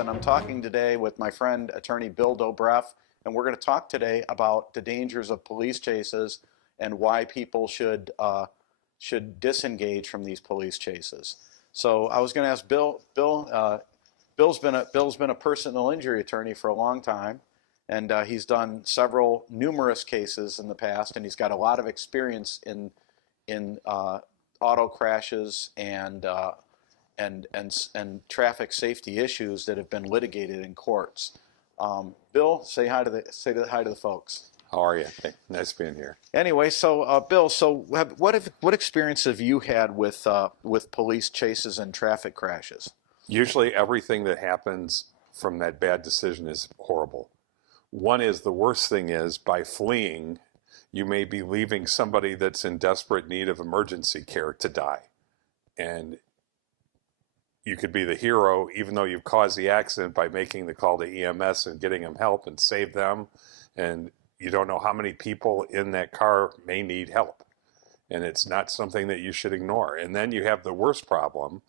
and I'm talking today with my friend, attorney Bill Dobreff, and we're going to talk today about the dangers of police chases and why people should disengage from these police chases. So I was going to ask Bill. Bill's been a personal injury attorney for a long time, and he's done numerous cases in the past, and he's got a lot of experience in auto crashes and traffic safety issues that have been litigated in courts. Bill, say hi to the folks. How are you? Hey, nice being here. Anyway, so Bill, what experience have you had with police chases and traffic crashes? Usually, everything that happens from that bad decision is horrible. One is, the worst thing is, by fleeing, you may be leaving somebody that's in desperate need of emergency care to die, and you could be the hero, even though you've caused the accident, by making the call to EMS and getting them help and save them. And you don't know how many people in that car may need help. And it's not something that you should ignore. And then you have the worst problem,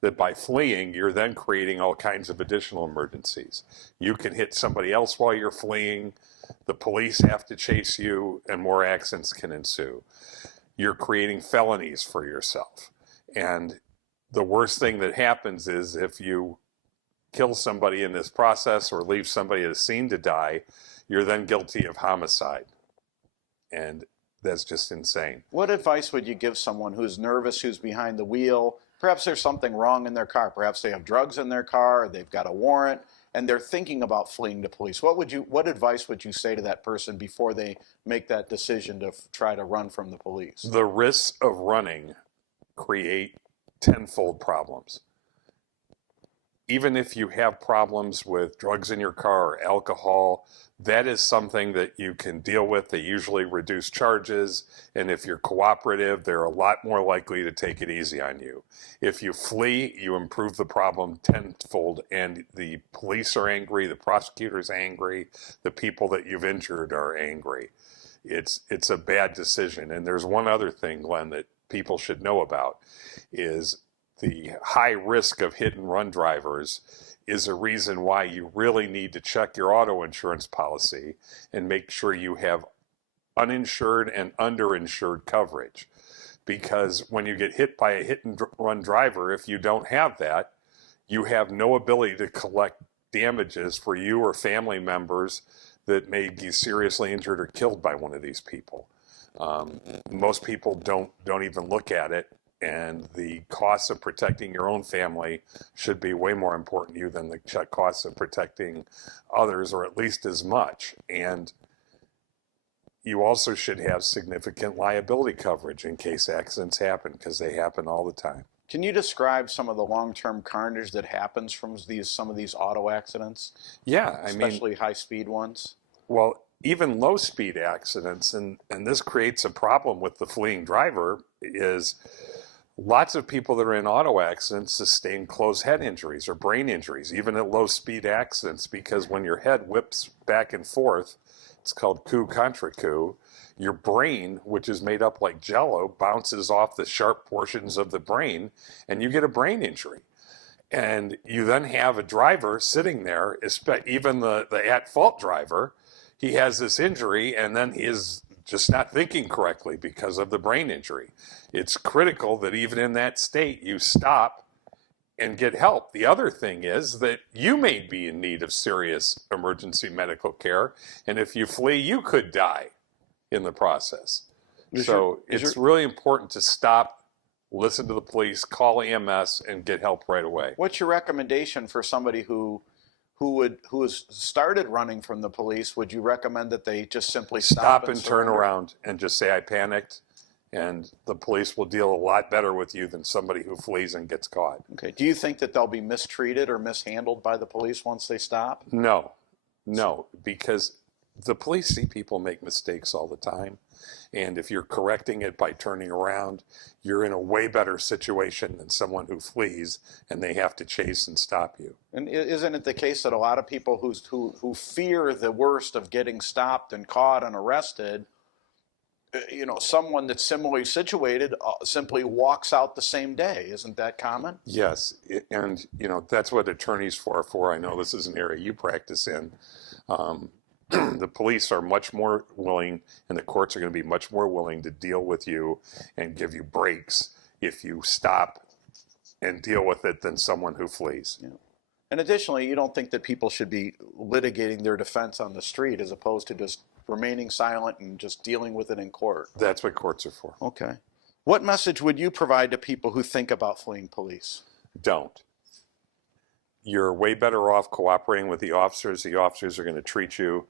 that by fleeing, you're then creating all kinds of additional emergencies. You can hit somebody else while you're fleeing. The police have to chase you, and more accidents can ensue. You're creating felonies for yourself. And the worst thing that happens is, if you kill somebody in this process or leave somebody at a scene to die, you're then guilty of homicide. And that's just insane. What advice would you give someone who's nervous, who's behind the wheel? Perhaps there's something wrong in their car. Perhaps they have drugs in their car, or they've got a warrant, and they're thinking about fleeing to police. What advice would you say to that person before they make that decision to try to run from the police? The risks of running create tenfold problems. Even if you have problems with drugs in your car or alcohol, that is something that you can deal with. They usually reduce charges, and if you're cooperative, they're a lot more likely to take it easy on you. If you flee, you improve the problem tenfold, and the police are angry, the prosecutor's angry, the people that you've injured are angry. It's a bad decision. And there's one other thing, Glenn, that people should know about, is the high risk of hit and run drivers is a reason why you really need to check your auto insurance policy and make sure you have uninsured and underinsured coverage. Because when you get hit by a hit and run driver, if you don't have that, you have no ability to collect damages for you or family members that may be seriously injured or killed by one of these people. Most people don't even look at it, and the costs of protecting your own family should be way more important to you than the costs of protecting others, or at least as much. And you also should have significant liability coverage in case accidents happen, because they happen all the time. Can you describe some of the long-term carnage that happens from some of these auto accidents? Yeah, especially high-speed ones. Well, even low-speed accidents, and this creates a problem with the fleeing driver, is lots of people that are in auto accidents sustain closed head injuries or brain injuries, even at low-speed accidents, because when your head whips back and forth, it's called coup contre coup, your brain, which is made up like jello, bounces off the sharp portions of the brain, and you get a brain injury. And you then have a driver sitting there, even the at-fault driver, he has this injury, and then he is just not thinking correctly because of the brain injury. It's critical that even in that state, you stop and get help. The other thing is that you may be in need of serious emergency medical care, and if you flee, you could die in the process. So it's really important to stop, listen to the police, call EMS, and get help right away. What's your recommendation for somebody who has started running from the police? Would you recommend that they just simply stop and turn around and just say, I panicked, and the police will deal a lot better with you than somebody who flees and gets caught. Okay. Do you think that they'll be mistreated or mishandled by the police once they stop? No, because the police see people make mistakes all the time. And if you're correcting it by turning around, you're in a way better situation than someone who flees and they have to chase and stop you. And isn't it the case that a lot of people who fear the worst of getting stopped and caught and arrested someone that's similarly situated simply walks out the same day. Isn't that common? Yes, and that's what attorneys are for. I know this is an area you practice in. The police are much more willing, and the courts are going to be much more willing to deal with you and give you breaks if you stop and deal with it than someone who flees. Yeah. And additionally, you don't think that people should be litigating their defense on the street as opposed to just remaining silent and just dealing with it in court? That's what courts are for. Okay. What message would you provide to people who think about fleeing police? Don't. You're way better off cooperating with the officers. The officers are going to treat you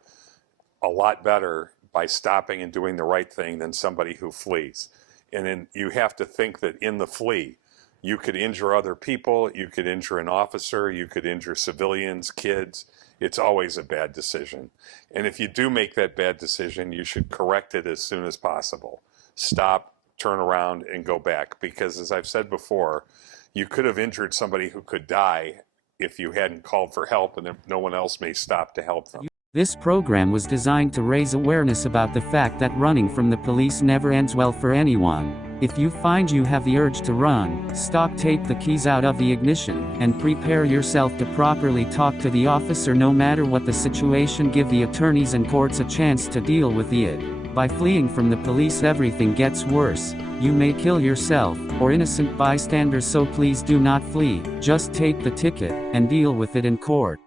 a lot better by stopping and doing the right thing than somebody who flees. And then you have to think that in the flee, you could injure other people, you could injure an officer, you could injure civilians, kids. It's always a bad decision. And if you do make that bad decision, you should correct it as soon as possible. Stop, turn around, and go back. Because as I've said before, you could have injured somebody who could die if you hadn't called for help, and if no one else may stop to help them. This program was designed to raise awareness about the fact that running from the police never ends well for anyone. If you find you have the urge to run, stop, take the keys out of the ignition, and prepare yourself to properly talk to the officer no matter what the situation. Give the attorneys and courts a chance to deal with it. By fleeing from the police, everything gets worse. You may kill yourself, or innocent bystanders, so please do not flee. Just take the ticket, and deal with it in court.